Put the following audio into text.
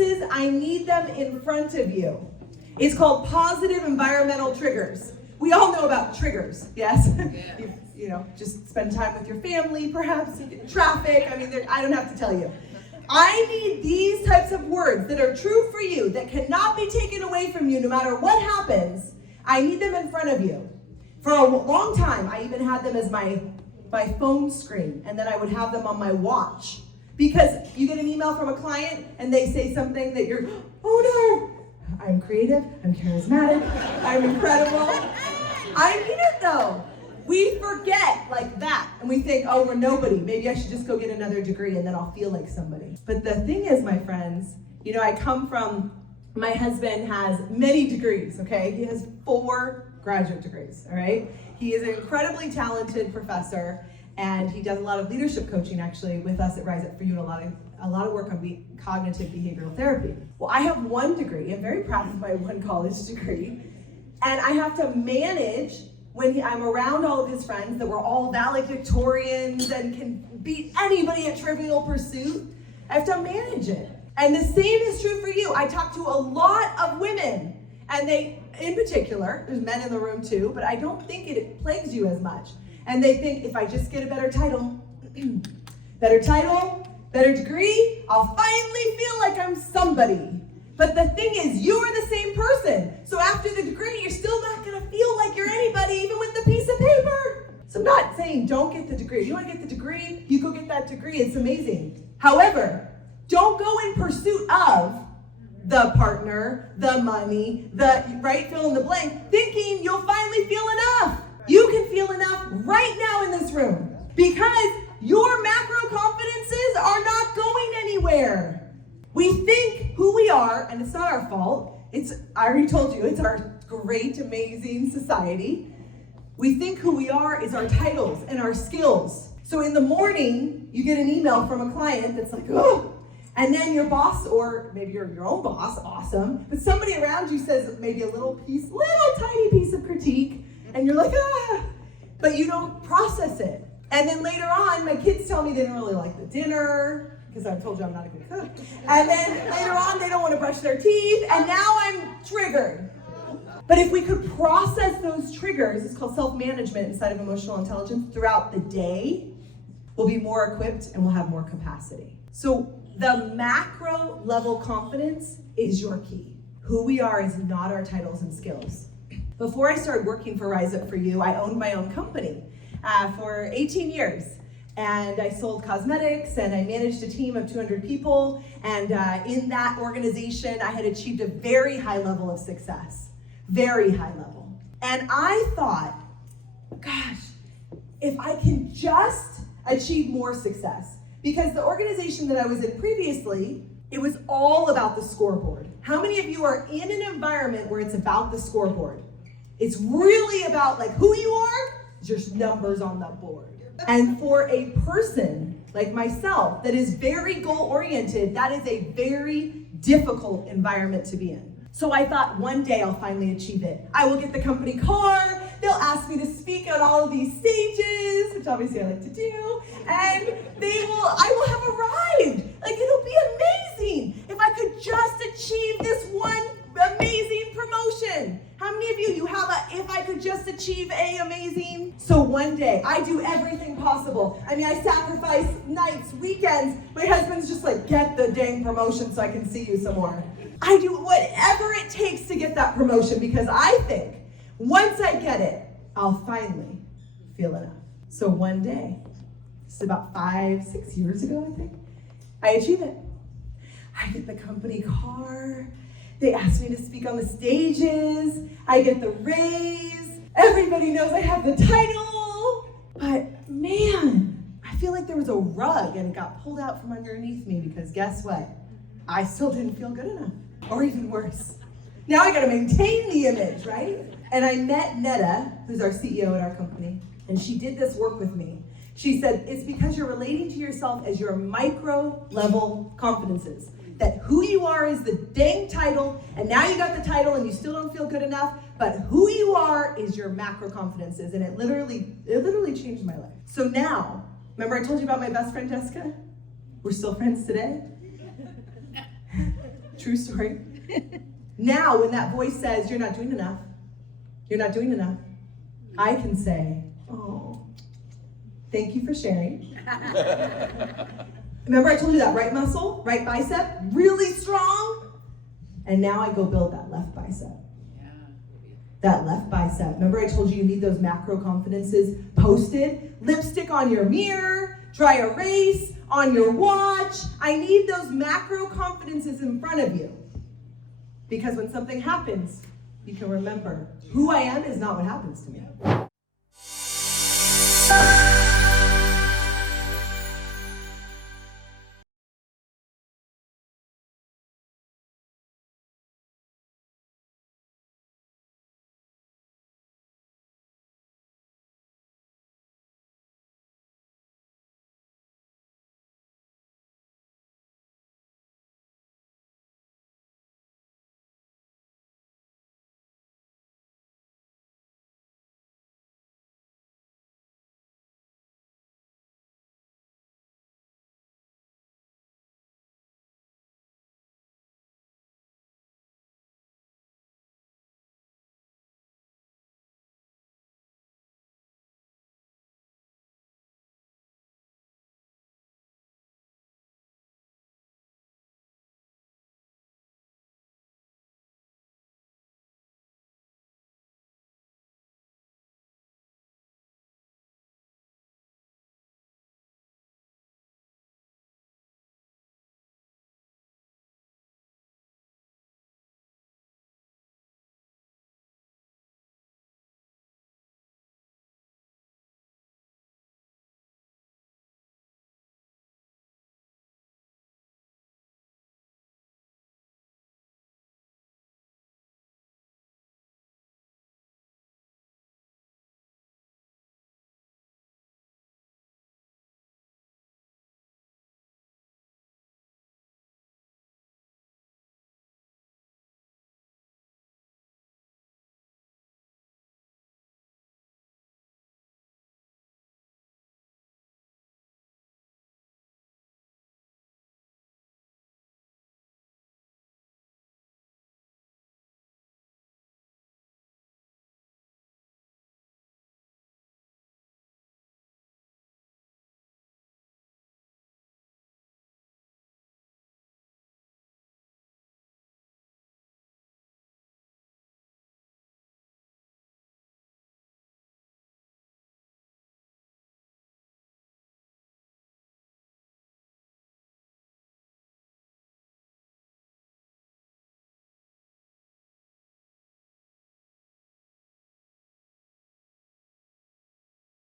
confidences, I need them in front of you. It's called positive environmental triggers. We all know about triggers, yes? Yeah. You know, just spend time with your family, perhaps, traffic. I mean, I don't have to tell you. I need these types of words that are true for you, that cannot be taken away from you no matter what happens. I need them in front of you. For a long time, I even had them as my phone screen, and then I would have them on my watch. Because you get an email from a client, and they say something that you're, oh no, I'm creative, I'm charismatic, I'm incredible. I need it though. We forget like that, and we think, oh, we're nobody. Maybe I should just go get another degree, and then I'll feel like somebody. But the thing is, my friends, you know, my husband has many degrees, okay? He has 4 graduate degrees, all right? He is an incredibly talented professor, and he does a lot of leadership coaching, actually, with us at Rise Up For You, and a lot of work on cognitive behavioral therapy. Well, I have 1 degree. I'm very proud of my 1 college degree, and I have to manage when I'm around all of his friends that were all valedictorians and can beat anybody at Trivial Pursuit. I have to manage it. And the same is true for you. I talk to a lot of women, and they, in particular, there's men in the room too, but I don't think it plagues you as much. And they think, if I just get a better title, better degree, I'll finally feel like I'm somebody. But the thing is, you are the same person. So after the degree, you're still not gonna feel like you're anybody, even with the piece of paper. So I'm not saying don't get the degree. If you wanna get the degree, you go get that degree, it's amazing. However, don't go in pursuit of the partner, the money, right, fill in the blank, thinking you'll finally feel enough. You can feel enough right now in this room because your macro confidences are not going anywhere. We think who we are, and it's not our fault. I already told you, it's our great, amazing society. We think who we are is our titles and our skills. So in the morning, you get an email from a client that's like, oh, and then your boss, or maybe you're your own boss, awesome, but somebody around you says maybe a little tiny piece of critique, and you're like, ah, but you don't process it. And then later on, my kids tell me they didn't really like the dinner, because I've told you I'm not a good cook. And then later on, they don't want to brush their teeth, and now I'm triggered. But if we could process those triggers, it's called self-management inside of emotional intelligence, throughout the day, we'll be more equipped and we'll have more capacity. So the macro level confidence is your key. Who we are is not our titles and skills. Before I started working for Rise Up For You, I owned my own company for 18 years. And I sold cosmetics, and I managed a team of 200 people. And in that organization, I had achieved a very high level of success. Very high level. And I thought, gosh, if I can just achieve more success. Because the organization that I was in previously, it was all about the scoreboard. How many of you are in an environment where it's about the scoreboard? It's really about like who you are, just numbers on the board. And for a person like myself that is very goal-oriented, that is a very difficult environment to be in. So I thought one day I'll finally achieve it. I will get the company car, they'll ask me to speak on all of these stages, which obviously I like to do, and I will have arrived. Like, it'll be amazing if I could just achieve this one amazing promotion. How many of you have if I could just achieve a amazing? So one day, I do everything possible. I mean, I sacrifice nights, weekends. My husband's just like, get the dang promotion so I can see you some more. I do whatever it takes to get that promotion because I think once I get it, I'll finally feel enough. So one day, this is about 5-6 years ago, I think, I achieve it. I get the company car. They ask me to speak on the stages. I get the raise. Everybody knows I have the title. But man, I feel like there was a rug and it got pulled out from underneath me because guess what? I still didn't feel good enough, or even worse. Now I gotta maintain the image, right? And I met Netta, who's our CEO at our company, and she did this work with me. She said, it's because you're relating to yourself as your micro level confidences. That who you are is the dang title, and now you got the title and you still don't feel good enough, but who you are is your macro confidences, and it literally changed my life. So now, remember I told you about my best friend Jessica? We're still friends today. True story. Now, when that voice says, you're not doing enough, I can say, oh, thank you for sharing. Remember I told you that right muscle, right bicep, really strong? And now I go build that left bicep. That left bicep. Remember I told you need those macro confidences posted? Lipstick on your mirror, dry erase, on your watch. I need those macro confidences in front of you. Because when something happens, you can remember who I am is not what happens to me.